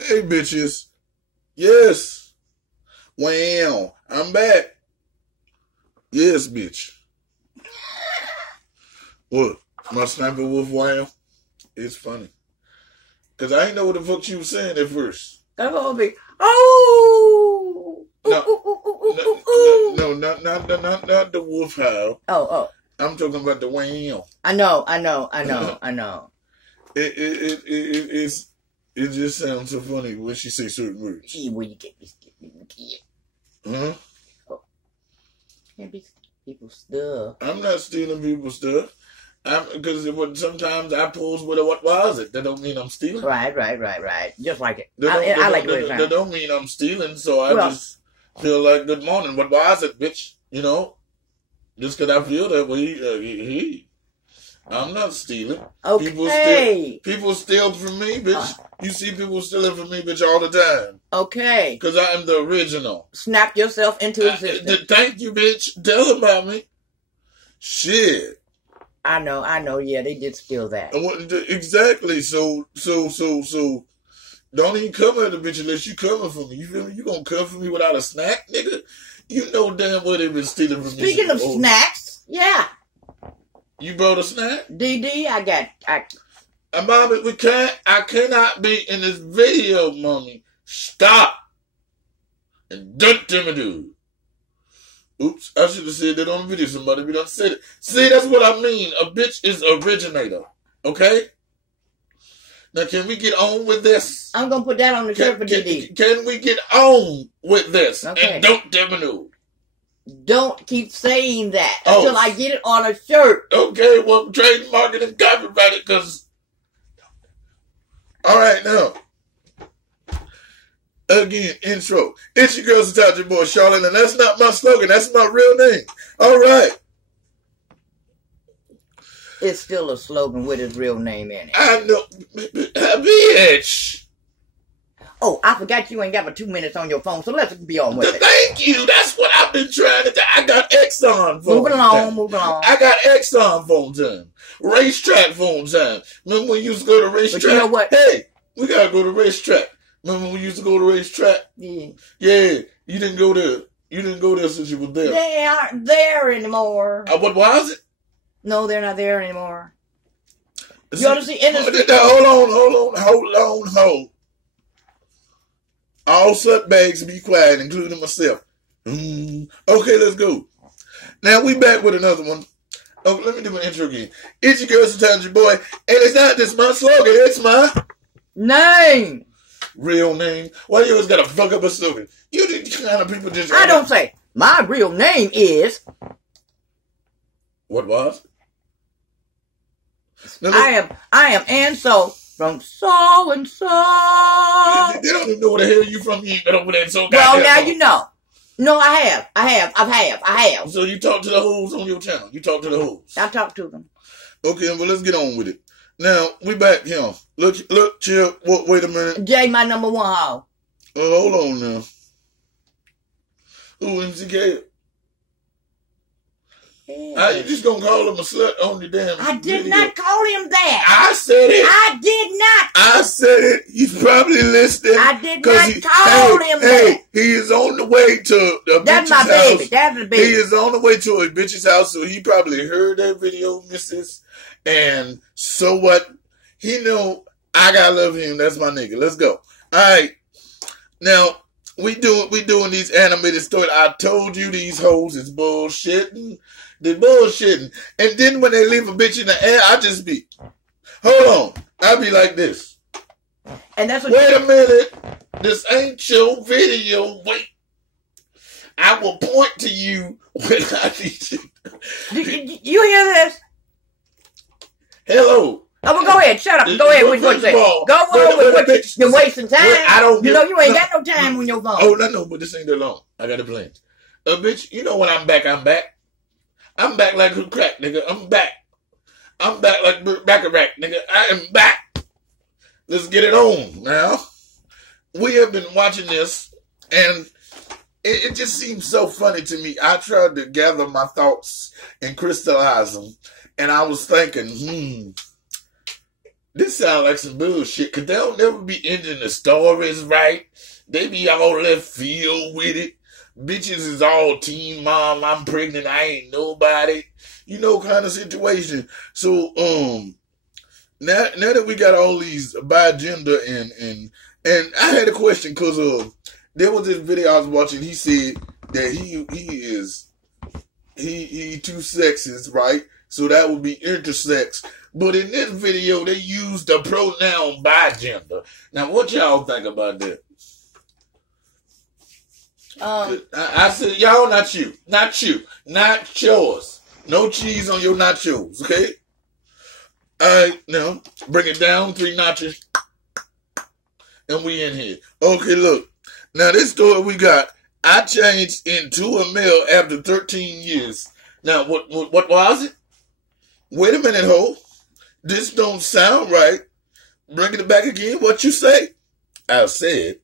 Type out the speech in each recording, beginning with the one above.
Hey, bitches. Yes. Wow. I'm back. Yes, bitch. What? My sniper wolf wow? It's funny. Because I didn't know what the fuck she was saying at first. That's all be, oh! No, Ooh. no, not the wolf howl. Oh. I'm talking about the wow. I know. It just sounds so funny when she say certain words. Gee, where you get this kid? Huh? Oh. Can't be people's stuff. I'm not stealing people's stuff. Because sometimes I pose with a what was it? That don't mean I'm stealing. Right. Just like it. I like the way it sounds. That don't mean I'm stealing, so I just feel like, good morning, what was it, bitch? You know? Just because I feel that way, I'm not stealing. Okay. People steal from me, bitch. You see people stealing from me, bitch, all the time. Okay. Because I am the original. Snap yourself into existence. Thank you, bitch. Tell about me. Shit. I know. Yeah, they did steal that. Exactly. So, don't even come at the bitch unless you coming for me. You feel me? You gonna come for me without a snack, nigga? You know damn well they been stealing from me. Speaking of snacks, yeah. You brought a snack? DD, Mommy, I cannot be in this video, mommy. Stop. And don't tell me, dude. Oops, I should have said that on the video. Somebody be done said it. See, that's what I mean. A bitch is originator. Okay? Now, can we get on with this? I'm going to put that on the shirt for DD. Can we get on with this? Okay. And don't tell me no. Don't keep saying that until I get it on a shirt. Okay, well, I'm trademarking and copyrighted because... All right, now. Again, intro. It's your girl, your boy, Charlotte, and that's not my slogan. That's my real name. All right. It's still a slogan with his real name in it. I know. Bitch. Oh, I forgot you ain't got but 2 minutes on your phone, so let's be on with it. Thank you. That's what I've been trying to do. I got Exxon phone Moving along. I got Exxon phone time. Racetrack phone time. Remember when you used to go to racetrack? But you know what? Hey, we got to go to racetrack. Remember when we used to go to racetrack? Yeah. Yeah. You didn't go there. You didn't go there since you were there. They aren't there anymore. What was it? No, they're not there anymore. See, you ought to see industry. Hold on. All bags be quiet, including myself. Okay, let's go. Now we back with another one. Oh, let me do my intro again. It's your girl, sometimes your boy, and it's not just my slogan, it's my name. Real name. Why you always gotta fuck up a slogan? You the kind of people just... I don't say. My real name is... What was? I am and so from so and so. They don't even know where the hell you from. You ain't been over there so well, now you know. No, I have. So you talk to the hoes on your channel. You talk to the hoes. I talk to them. Okay, well, let's get on with it. Now, we back here. Look, chill. Wait a minute. Jay, my number one hoe. Oh, hold on now. Who MCK? Yeah. You just gonna call him a slut on the damn I did video. not call him that. I said it. I did not. I said it. He's probably listening. I did not call him that. He is on the way to the That's bitch's my baby. house. That's the baby. He is on the way to a bitch's house, so he probably heard that video, missus. And so what? He know I gotta love him. That's my nigga. Let's go. All right. Now, we doing these animated stories. I told you these hoes is bullshitting. They're bullshitting. And then when they leave a bitch in the air, I just be, hold on. I be like this. And that's what wait a minute. This ain't your video. Wait. I will point to you when I need you. You hear this? Hello. Oh, well, go ahead. Shut up. Go ahead with what you say. Go on with what you're wasting time. You know you ain't got no time on your phone. Oh, no, but this ain't that long. I got a plan. Bitch, you know when I'm back, I'm back. I'm back like who crack, nigga. I'm back. I'm back like Bacharach, nigga. I am back. Let's get it on now. We have been watching this, and it just seems so funny to me. I tried to gather my thoughts and crystallize them, and I was thinking, this sound like some bullshit, because they'll never be ending the stories right. They be all left field with it. Bitches is all teen mom, I'm pregnant, I ain't nobody. You know, kind of situation. So, now that we got all these bi gender and I had a question because there was this video I was watching. He said that he too sexist, right? So that would be intersex. But in this video, they used the pronoun bi-gender. Now, what y'all think about that? I said, y'all, not you. Not you. Not yours. No cheese on your nachos, okay? All right, now, bring it down 3 notches. And we in here. Okay, look. Now, this story we got, I changed into a male after 13 years. Now, what was it? Wait a minute, ho. This don't sound right. Bring it back again. What you say? I said,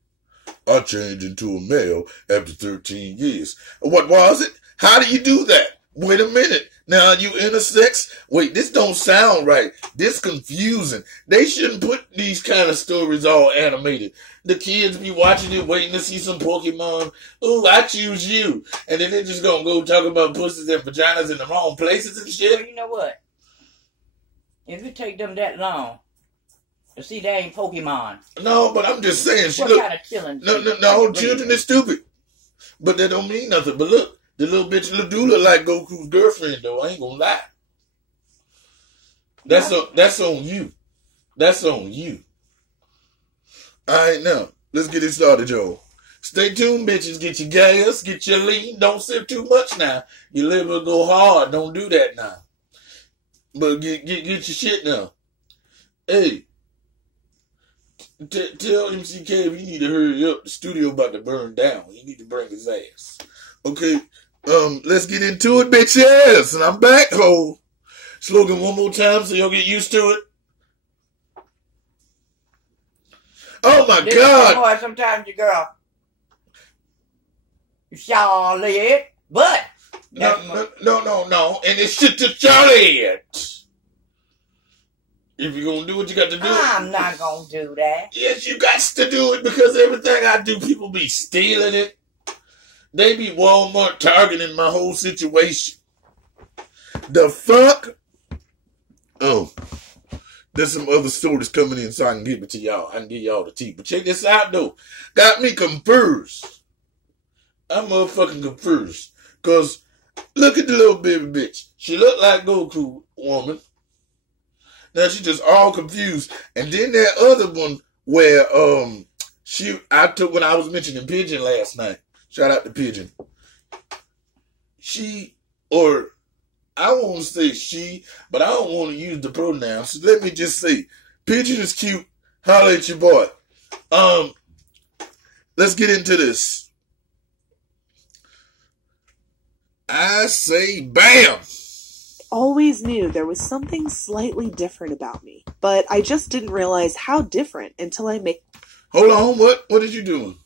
I changed into a male after 13 years. What was it? How do you do that? Wait a minute. Now, are you intersex? Wait, this don't sound right. This confusing. They shouldn't put these kind of stories all animated. The kids be watching it, waiting to see some Pokemon. Ooh, I choose you. And then they're just gonna go talk about pussies and vaginas in the wrong places and shit. You know what? If it take them that long to see they ain't Pokemon. No, but I'm just saying. What kind of children? No, children is stupid. But that don't mean nothing. But look. The little bitch do look like Goku's girlfriend, though. I ain't gonna lie. That's on you. That's on you. All right, now, let's get it started, y'all. Stay tuned, bitches. Get your gas, get your lean. Don't sip too much now. Your liver go hard. Don't do that now. But get your shit now. Hey, tell MCK if you need to hurry up. The studio about to burn down. He need to bring his ass. Okay. Let's get into it, bitches. And I'm back, ho. Slogan one more time so y'all get used to it. Oh my God. Boy, sometimes your girl, you Charlotte, but. No. And it's shit to Charlotte. If you're going to do what you got to do. I'm not going to do that. Yes, you got to do it because everything I do, people be stealing it. They be Walmart targeting my whole situation. The fuck? Oh. There's some other stories coming in so I can give it to y'all. I can give y'all the tea. But check this out, though. Got me confused. I'm motherfucking confused. Because look at the little baby bitch. She look like Goku, woman. Now she just all confused. And then that other one where I took when I was mentioning Pigeon last night. Shout out to Pigeon. I won't say she, but I don't want to use the pronouns. So let me just say, Pigeon is cute. Holla at your boy. Let's get into this. I say bam. Always knew there was something slightly different about me, but I just didn't realize how different until I make... Hold on, what did you doing?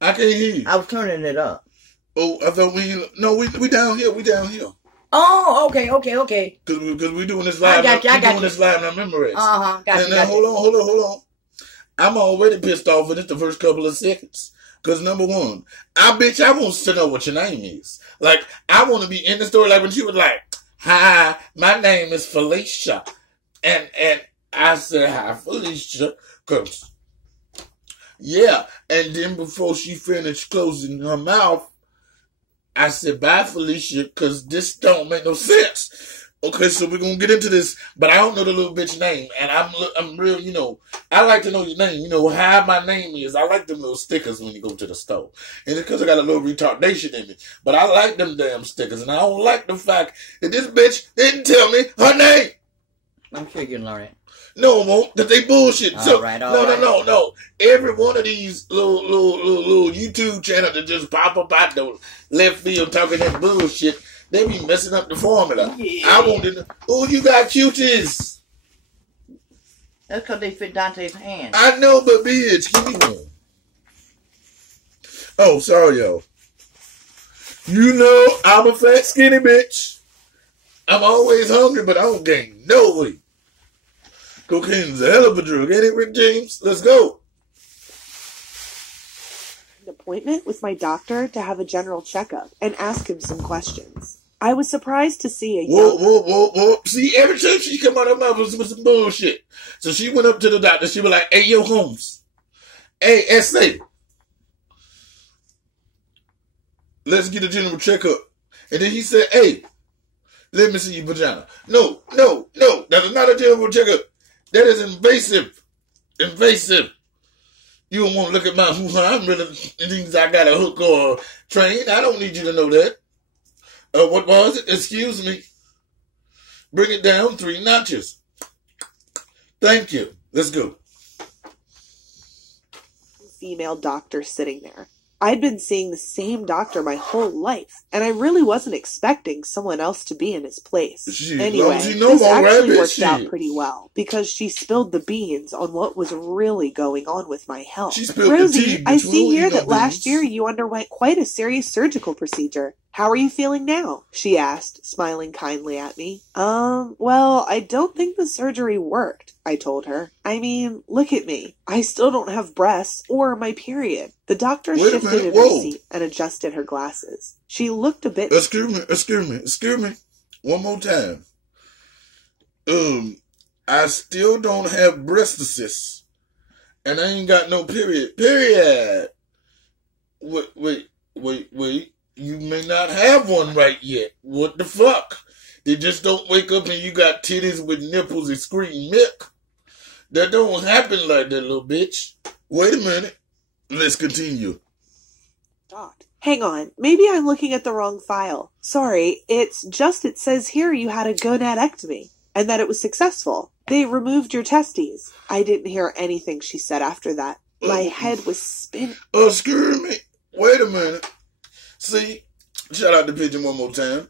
I can't hear you. I was turning it up. Oh, I thought we down here. We down here. Oh, okay. Because we doing this live. I got doing this live in our memories. Got and now, hold on. I'm already pissed off in it the first couple of seconds. Because number one, I want to know what your name is. Like, I want to be in the story. Like when she was like, hi, my name is Felicia. And I said, hi, Felicia. Because... yeah, and then before she finished closing her mouth, I said, bye, Felicia, because this don't make no sense. Okay, so we're going to get into this, but I don't know the little bitch name, and I'm real, I like to know your name, how my name is. I like them little stickers when you go to the store. And it's because I got a little retardation in me, but I like them damn stickers, and I don't like the fact that this bitch didn't tell me her name. I'm sure you can learn it. No, it won't, because they bullshit. All right. No. Every one of these little YouTube channels that just pop up out the left field talking that bullshit, they be messing up the formula. Yeah. I want to know, oh, you got cuties. That's because they fit Dante's hand. I know, but bitch, give me one. Oh, sorry, y'all. I'm a fat, skinny bitch. I'm always hungry, but I don't gain no weight. Cocaine's a hell of a drug, ain't it, Rick James? Let's go. An appointment with my doctor to have a general checkup and ask him some questions. I was surprised to see a young... Whoa. See, every time she come out of her mouth with some bullshit. So she went up to the doctor. She was like, hey, yo, Holmes. Hey, S.A. Let's get a general checkup. And then he said, hey, let me see your vagina. No. That is not a general checkup. That is invasive. You don't want to look at my hoo-ha. I'm really thinks I got a hook or a train. I don't need you to know that. What was it? Excuse me. Bring it down 3 notches. Thank you. Let's go. Female doctor sitting there. I'd been seeing the same doctor my whole life, and I really wasn't expecting someone else to be in his place. Anyway, this actually worked out pretty well, because she spilled the beans on what was really going on with my health. Rosie, I see here that last year you underwent quite a serious surgical procedure. How are you feeling now? She asked, smiling kindly at me. Well, I don't think the surgery worked, I told her. I mean, look at me. I still don't have breasts or my period. The doctor shifted in her seat and adjusted her glasses. She looked a bit... Excuse me. One more time. I still don't have breastitis. And I ain't got no period. Period. Wait. You may not have one right yet. What the fuck? They just don't wake up and you got titties with nipples excreting milk. That don't happen like that, little bitch. Wait a minute. Let's continue. Hang on. Maybe I'm looking at the wrong file. Sorry, it says here you had a gonadectomy and that it was successful. They removed your testes. I didn't hear anything she said after that. My head was spinning. Excuse me. Wait a minute. See, shout out to Pigeon one more time.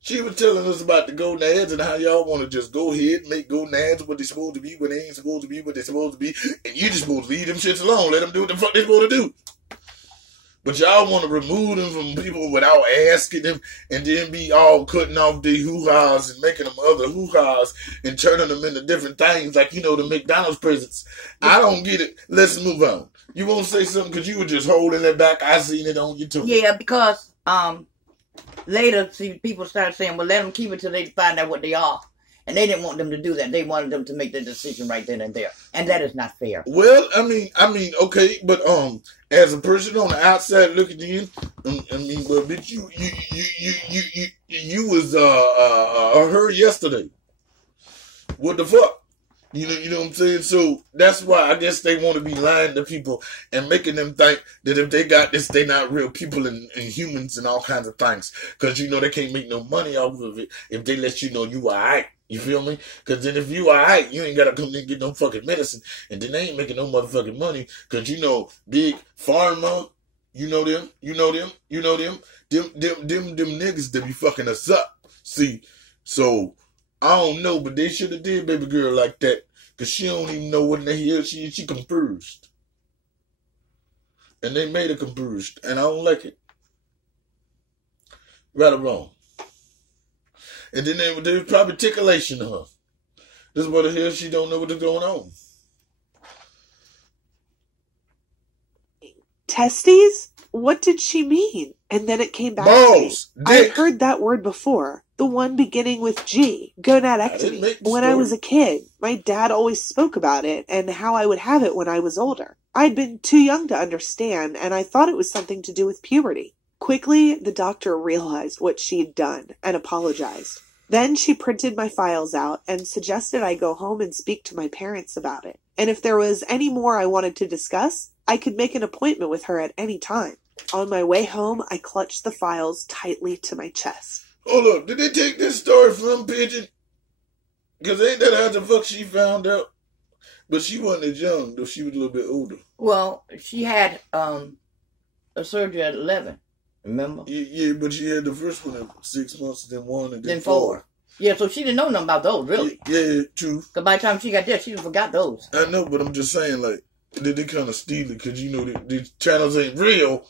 She was telling us about the gonads and how y'all want to just go ahead and make gonads what they're supposed to be when they ain't supposed to be what they're supposed to be. And you just supposed to leave them shits alone. Let them do what the fuck they're supposed to do. But y'all want to remove them from people without asking them and then be all cutting off their hoo-has and making them other hoo-has and turning them into different things like, you know, the McDonald's presents. I don't get it. Let's move on. You won't say something because you were just holding it back. I seen it on YouTube. Yeah, because later people started saying, well, let them keep it till they find out what they are. And they didn't want them to do that. They wanted them to make the decision right then and there. And that is not fair. Well, I mean, okay, but as a person on the outside looking in, well, bitch, you was her yesterday. What the fuck? You know what I'm saying? So that's why I guess they want to be lying to people and making them think that if they got this, they not real people and humans and all kinds of things. Because, you know, they can't make no money off of it if they let you know you alright. You feel me? Because then if you alright, you ain't got to come in and get no fucking medicine. And then they ain't making no motherfucking money. Because, you know, big pharma, you know them. Them niggas that be fucking us up. See, so... I don't know, but they should have did baby girl like that. Because she don't even know what in the hell she confused. And they made her confused. And I don't like it. Right or wrong. And then there was probably tickleation to her. This is what the hell she don't know what is going on. Testes? What did she mean? And then it came back to me. I've heard that word before. The one beginning with G, gonadectomy. When I was a kid, my dad always spoke about it and how I would have it when I was older. I'd been too young to understand, and I thought it was something to do with puberty. Quickly, the doctor realized what she'd done and apologized. Then she printed my files out and suggested I go home and speak to my parents about it. And if there was any more I wanted to discuss, I could make an appointment with her at any time. On my way home, I clutched the files tightly to my chest. Hold up, did they take this story from Pigeon? Because ain't that how the fuck she found out? But she wasn't as young, though she was a little bit older. Well, she had a surgery at 11, remember? Yeah, but she had the first one at 6 months, then 1, and then 4. Yeah, so she didn't know nothing about those, really. Yeah, true. Because by the time she got there, she forgot those. I know, but I'm just saying, like, they kind of steal it, because, you know, the channels ain't real.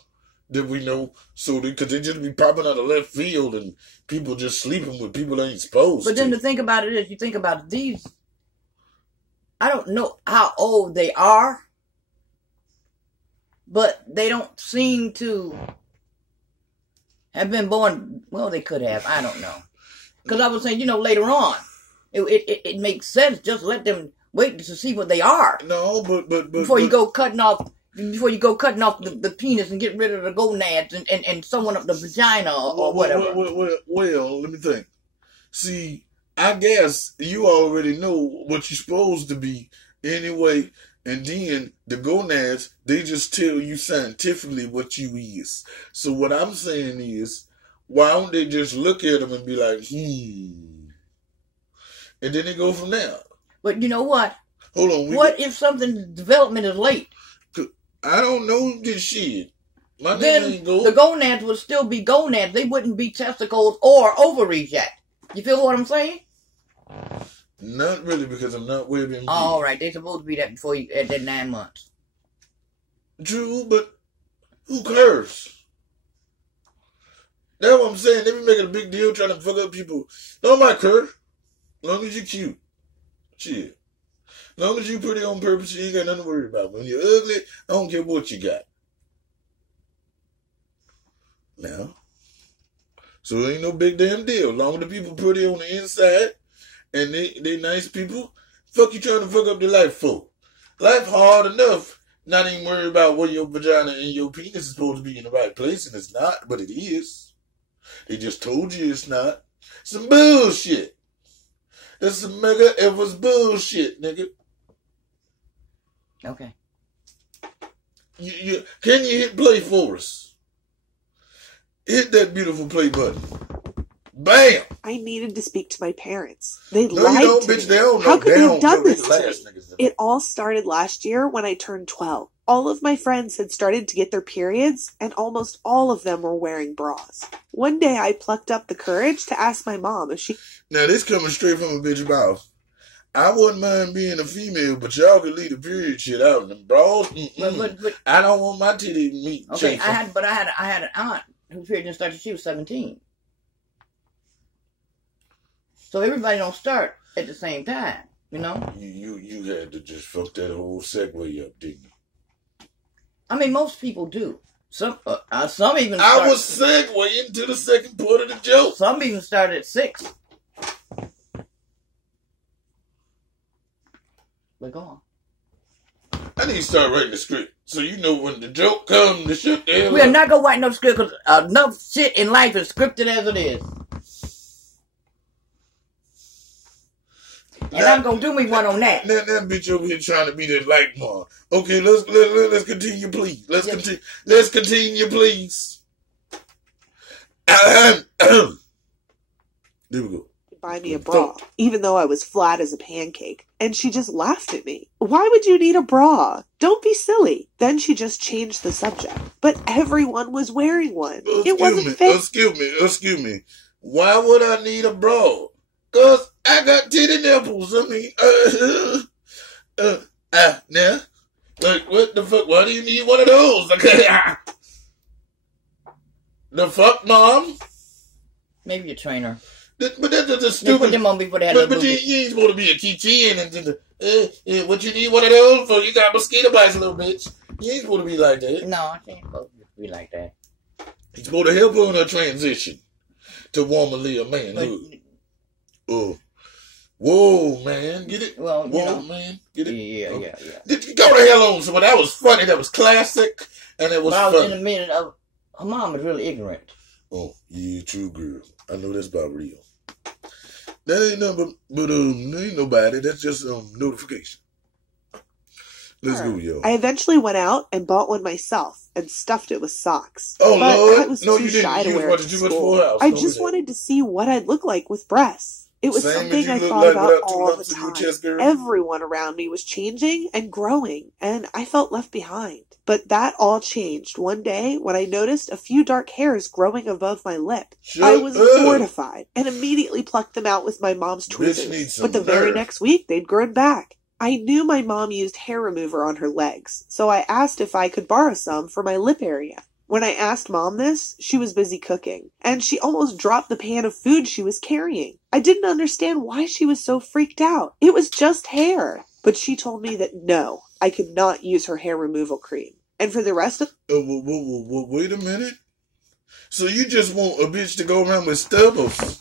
That we know, so because they just be popping out of left field and people just sleeping with people they ain't supposed to. But then the thing about it is, you think about these I don't know how old they are, but they don't seem to have been born. Well, they could have. I don't know. Because I was saying, later on, it makes sense. Just let them wait to see what they are. No, but before you go cutting off the penis and get rid of the gonads and sewing up the vagina or whatever. Well, let me think. See, I guess you already know what you're supposed to be anyway. And then the gonads, they just tell you scientifically what you is. So what I'm saying is, why don't they just look at them and be like, and then they go from there. But you know what? Hold on. What if something's development is late? I don't know this shit. Then the gonads would still be gonads. They wouldn't be testicles or ovaries yet. You feel what I'm saying? Not really, because I'm not wearing. All right, they're supposed to be that before you at that 9 months. True, but who cares? That's what I'm saying. They be making a big deal trying to fuck up people. Nobody cares. As long as you cute. Shit. As long as you pretty on purpose, you ain't got nothing to worry about. When you're ugly, I don't care what you got. Now. So it ain't no big damn deal. As long as the people pretty on the inside and they nice people, fuck you trying to fuck up their life for? Life hard enough. Not even worry about where your vagina and your penis is supposed to be in the right place, and it's not, but it is. They just told you it's not. Some bullshit. That's some mega Ever's bullshit, nigga. Okay. Can you hit play for us? Hit that beautiful play button. Bam! I needed to speak to my parents. They lied to me. They don't How could they have done this to me? It all started last year when I turned 12. All of my friends had started to get their periods, and almost all of them were wearing bras. One day I plucked up the courage to ask my mom if she... Now this coming straight from a bitch mouth. I wouldn't mind being a female, but y'all can leave the period shit out in them bras. But I don't want my titty meat. Okay, I had an aunt whose period didn't start till she was 17. So everybody don't start at the same time, you know? You had to just fuck that whole segue up, didn't you? I mean, most people do. Some even start... I was segueing to the second part of the joke. Some even start at 6. But go on. I need to start writing the script. So you know when the joke comes, the shit the hell We are not going to write no script because enough shit in life is scripted as it is. And I'm going to do me one on that. That bitch over here trying to be the light mom. Okay, let's continue, please. Let's continue, please. There we go. Buy me a bra, even though I was flat as a pancake. And she just laughed at me. Why would you need a bra? Don't be silly. Then she just changed the subject. But everyone was wearing one. It wasn't fake. Excuse me. Why would I need a bra? Because I got titty nipples. I mean, now, like, what the fuck? Why do you need one of those? Okay, the fuck, mom? Maybe a trainer. But that's just stupid. They put them on before they had but you ain't supposed to be a keychain and what you need one of those for? You got mosquito bites, little bitch. You ain't supposed to be like that. No, I ain't supposed to be like that. He's supposed to help her in her transition to womanly manhood. Oh, whoa, man, get it? Well, whoa, man, get it? Yeah. Go the hell on, somebody. That was funny. That was classic, and it was funny. I was in the minute of her mom is really ignorant. Oh, yeah, true, girl. I know that's about real. That ain't nothing but ain't nobody. That's just notification. Let's go, yo. I eventually went out and bought one myself and stuffed it with socks. Oh, but Lord. I was too shy to wear it to school. I just wanted to see what I'd look like with breasts. It was something I thought about all the time. Everyone around me was changing and growing, and I felt left behind. But that all changed one day when I noticed a few dark hairs growing above my lip. I was mortified and immediately plucked them out with my mom's tweezers. But the very next week, they'd grown back. I knew my mom used hair remover on her legs, so I asked if I could borrow some for my lip area. When I asked Mom this, she was busy cooking, and she almost dropped the pan of food she was carrying. I didn't understand why she was so freaked out. It was just hair. but she told me that no, I could not use her hair removal cream. And for the rest of... wait a minute. So you just want a bitch to go around with stubbles?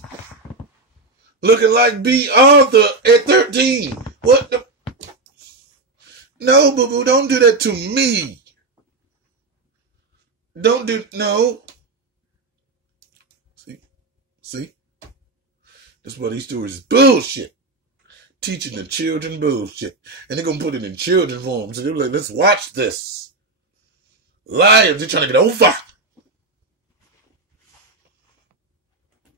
Looking like B. Arthur at 13. What the... No, boo-boo, don't do that to me. Don't do... No. See? That's why these stories is bullshit. Teaching the children bullshit. And they're going to put it in children's forms. And they're like, let's watch this. Liars, they're trying to get over.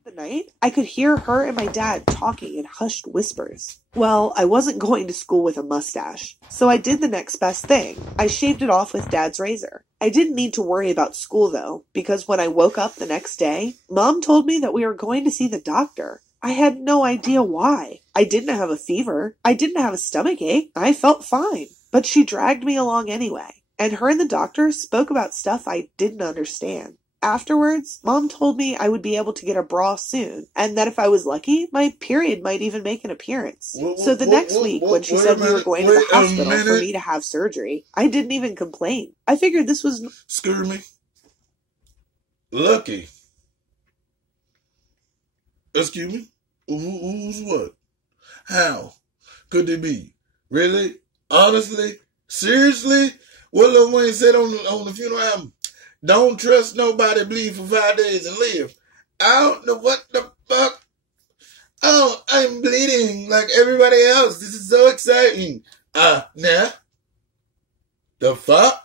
The night, I could hear her and my dad talking in hushed whispers. Well, I wasn't going to school with a mustache, so I did the next best thing. I shaved it off with Dad's razor. I didn't need to worry about school, though, because when I woke up the next day, Mom told me that we were going to see the doctor. I had no idea why. I didn't have a fever. I didn't have a stomach ache. I felt fine. But she dragged me along anyway, and her and the doctor spoke about stuff I didn't understand. Afterwards, Mom told me I would be able to get a bra soon, and that if I was lucky, my period might even make an appearance. So the next week, when she said we were going to the hospital for me to have surgery, I didn't even complain. I figured this was... Screw me. Lucky. Excuse me? Who's what? How could it be? Really? Honestly? Seriously? What Lil Wayne said on the funeral album? Don't trust nobody, bleed for 5 days and live. I don't know what the fuck. Oh, I'm bleeding like everybody else. This is so exciting. Nah. The fuck?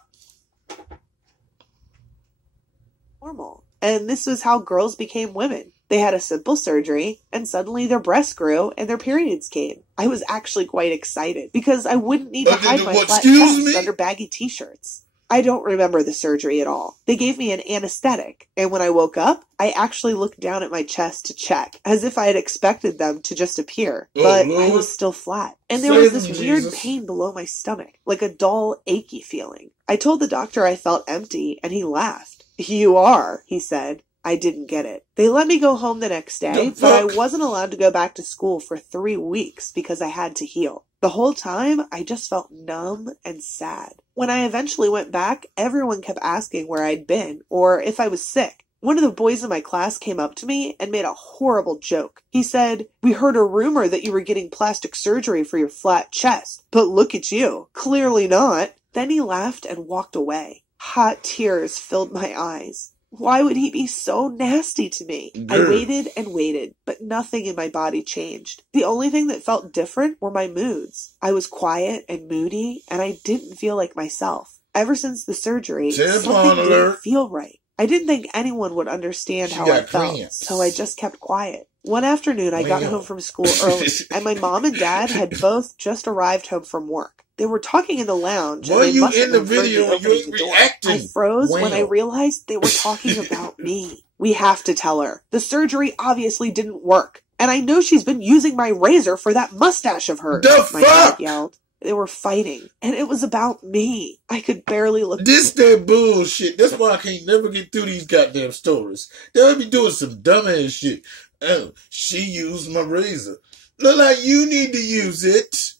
Normal. And this was how girls became women. They had a simple surgery, and suddenly their breasts grew and their periods came. I was actually quite excited, because I wouldn't need to hide my flat chest under baggy t-shirts. I don't remember the surgery at all. They gave me an anesthetic, and when I woke up, I actually looked down at my chest to check, as if I had expected them to just appear, but I was still flat. And there was this weird pain below my stomach, like a dull, achy feeling. I told the doctor I felt empty, and he laughed. "You are," he said. I didn't get it. They let me go home the next day, but I wasn't allowed to go back to school for 3 weeks because I had to heal. The whole time, I just felt numb and sad. When I eventually went back, everyone kept asking where I'd been or if I was sick. One of the boys in my class came up to me and made a horrible joke. He said, "We heard a rumor that you were getting plastic surgery for your flat chest, but look at you. Clearly not." Then he laughed and walked away. Hot tears filled my eyes. Why would he be so nasty to me? I waited and waited, but nothing in my body changed. The only thing that felt different were my moods. I was quiet and moody, and I didn't feel like myself. Ever since the surgery, something didn't feel right. I didn't think anyone would understand how I felt, so I just kept quiet. One afternoon, I got home from school early, and my mom and dad had both just arrived home from work. They were talking in the lounge. Were you in the video? You reacting? I froze when I realized they were talking about me. "We have to tell her. The surgery obviously didn't work. And I know she's been using my razor for that mustache of hers," my dad yelled. They were fighting, and it was about me. I could barely look. This that bullshit. That's why I can't never get through these goddamn stories. They'll be doing some dumbass shit. Oh, she used my razor. Look like you need to use it.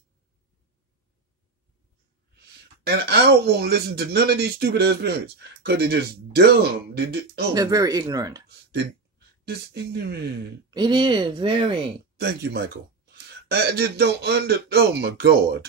And I don't want to listen to none of these stupid ass parents because they're just dumb. They're very ignorant. They're just ignorant. It is, very. Thank you, Michael. I just don't oh my God.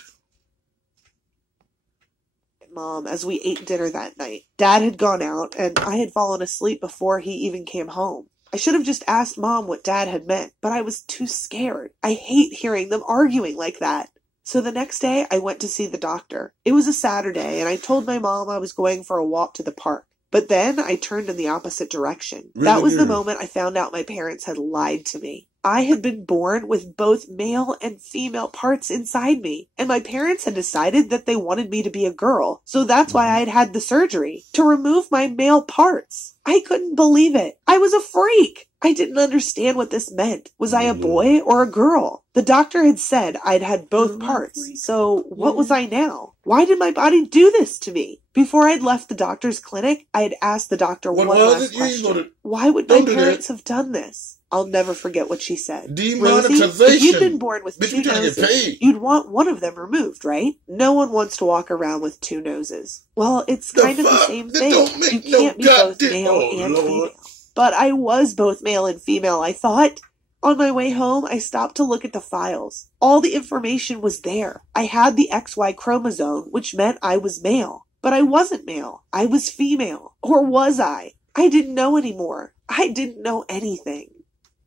Mom, as we ate dinner that night, Dad had gone out and I had fallen asleep before he even came home. I should have just asked Mom what Dad had meant, but I was too scared. I hate hearing them arguing like that. So the next day, I went to see the doctor. It was a Saturday, and I told my mom I was going for a walk to the park. But then I turned in the opposite direction. That was the moment I found out my parents had lied to me. I had been born with both male and female parts inside me, and my parents had decided that they wanted me to be a girl, so that's why I'd had the surgery, to remove my male parts. I couldn't believe it. I was a freak. I didn't understand what this meant. Was I a boy or a girl? The doctor had said I'd had both parts, so what was I now? Why did my body do this to me? Before I'd left the doctor's clinic, I had asked the doctor one last question. Why would my parents have done this? I'll never forget what she said. Rosie, if you'd been born with two noses, you'd want one of them removed, right? No one wants to walk around with two noses. Well, it's kind of the same thing. You can't be both male and female. But I was both male and female, I thought. On my way home, I stopped to look at the files. All the information was there. I had the XY chromosome, which meant I was male. But I wasn't male. I was female. Or was I? I didn't know anymore. I didn't know anything.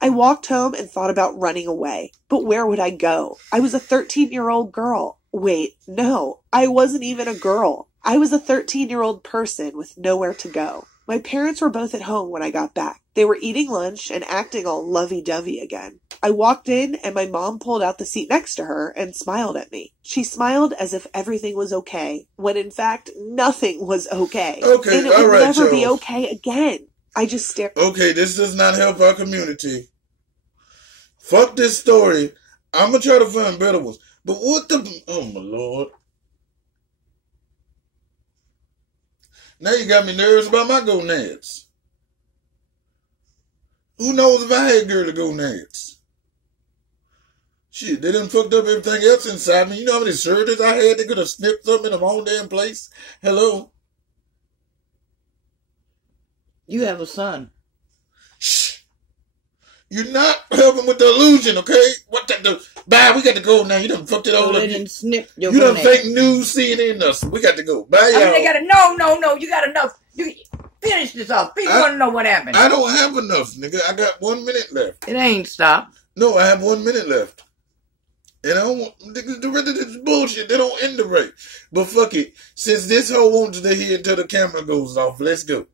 I walked home and thought about running away. But where would I go? I was a 13-year-old girl. Wait, no, I wasn't even a girl. I was a 13-year-old person with nowhere to go. My parents were both at home when I got back. They were eating lunch and acting all lovey-dovey again. I walked in and my mom pulled out the seat next to her and smiled at me. She smiled as if everything was okay, when in fact nothing was okay. Okay, and it would never be okay again. I just stared. Okay, this does not help our community. Fuck this story. I'm gonna try to find better ones. But what the... Oh, my Lord. Now you got me nervous about my gonads. Who knows if I had girly gonads? Shit, they done fucked up everything else inside me. You know how many surgeries I had? They could have snipped something in my own damn place. Hello? You have a son. Shh. You're not helping with the illusion, okay? What the... Bye, we got to go now. You done fucked it all up. You done fake news, CNN us. We got to go. Bye, y'all. I mean, they got to... No. You got enough. You finish this off. People want to know what happened. I don't have enough, nigga. I got 1 minute left. It ain't stopped. No, I have 1 minute left. And I don't want... The rest of this bullshit, they don't end the rate. But fuck it. Since this hoe wants to hear until the camera goes off, let's go.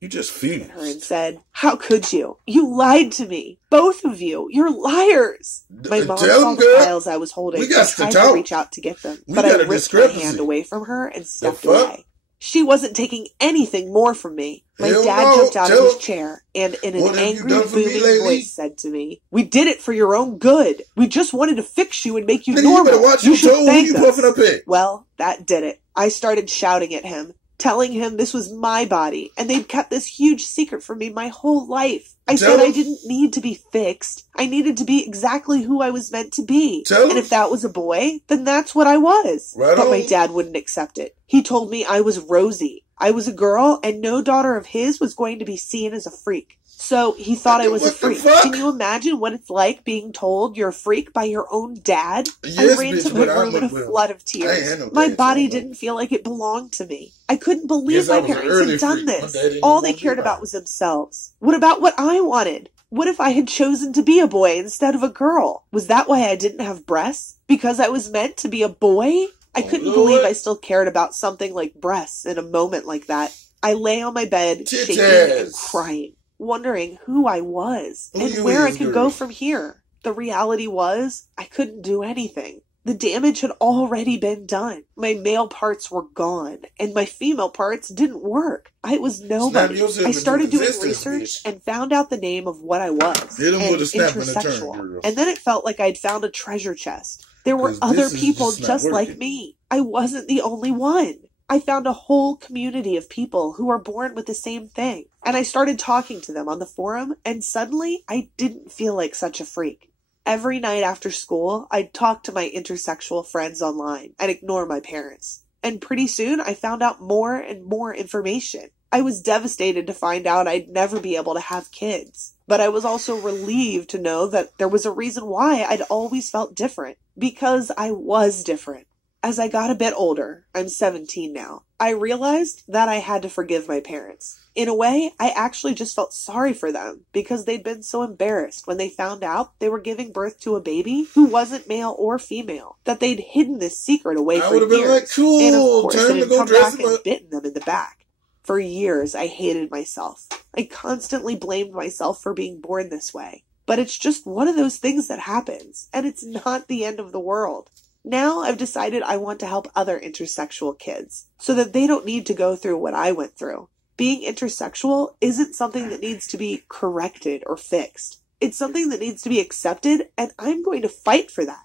You just feel her and said, "How could you? You lied to me. Both of you. You're liars." My mom saw the files I was holding and tried to reach out to get them. But I ripped my hand away from her and stepped away. She wasn't taking anything more from me. My dad jumped out of his chair and in an angry, booming voice said to me, "We did it for your own good. We just wanted to fix you and make you normal. You should thank us." Well, that did it. I started shouting at him, telling him this was my body, and they'd kept this huge secret from me my whole life. I said I didn't need to be fixed. I needed to be exactly who I was meant to be. And if that was a boy, then that's what I was. But my dad wouldn't accept it. He told me I was Rosie. I was a girl, and no daughter of his was going to be seen as a freak. So he thought I was a freak. Can you imagine what it's like being told you're a freak by your own dad? Yes, I ran to my room in a flood of tears. My body didn't feel like it belonged to me. I couldn't believe my parents had done this. All they cared about was themselves. What about what I wanted? What if I had chosen to be a boy instead of a girl? Was that why I didn't have breasts? Because I was meant to be a boy? I couldn't believe I still cared about something like breasts in a moment like that. I lay on my bed, shaking and crying, wondering who I was and where I could go from here. The reality was, I couldn't do anything. The damage had already been done. My male parts were gone, and my female parts didn't work. I was nobody. I started doing research and found out the name of what I was, and intersexual. And then it felt like I'd found a treasure chest. There were other people just like me. I wasn't the only one. I found a whole community of people who are born with the same thing. And I started talking to them on the forum, and suddenly I didn't feel like such a freak. Every night after school, I'd talk to my intersexual friends online and ignore my parents. And pretty soon, I found out more and more information. I was devastated to find out I'd never be able to have kids. But I was also relieved to know that there was a reason why I'd always felt different. Because I was different. As I got a bit older, I'm 17 now, I realized that I had to forgive my parents. In a way, I actually just felt sorry for them because they'd been so embarrassed when they found out they were giving birth to a baby who wasn't male or female, that they'd hidden this secret away for years. Been like, cool, and of course it had come back and bitten them in the back. For years, I hated myself. I constantly blamed myself for being born this way. But it's just one of those things that happens, and it's not the end of the world. Now I've decided I want to help other intersexual kids so that they don't need to go through what I went through. Being intersexual isn't something that needs to be corrected or fixed. It's something that needs to be accepted, and I'm going to fight for that.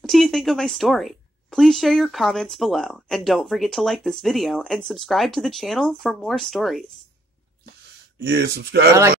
What do you think of my story? Please share your comments below, and don't forget to like this video and subscribe to the channel for more stories. Yeah, subscribe to my